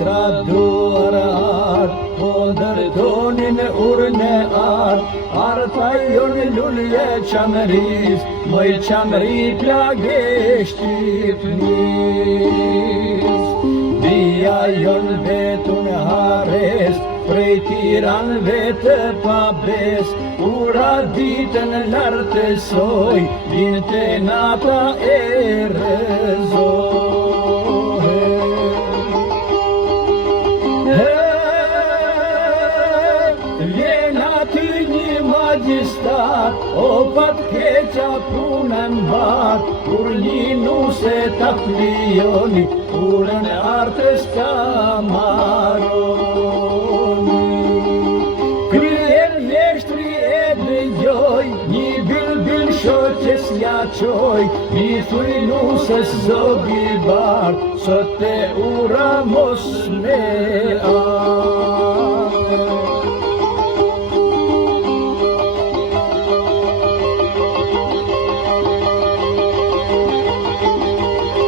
straduar art, po ndërtonin urën e art, arta jonë lulje qamëris, moj qamëri plage shqipnis. Bia jonë vetun hares, prej Tiranëve të pabes, ura ditën lartësoj, dinte nata e rëzohe. Vjen aty një magjistat, o pat keqa punën bat, kur një nuse ta flijoni, urën e artës ta maroni. Kryen jeshtri e dëgjoj, një bylbyl shoqes ja qoj, një thuj nusës zogi bar, sot e ura mos me ar.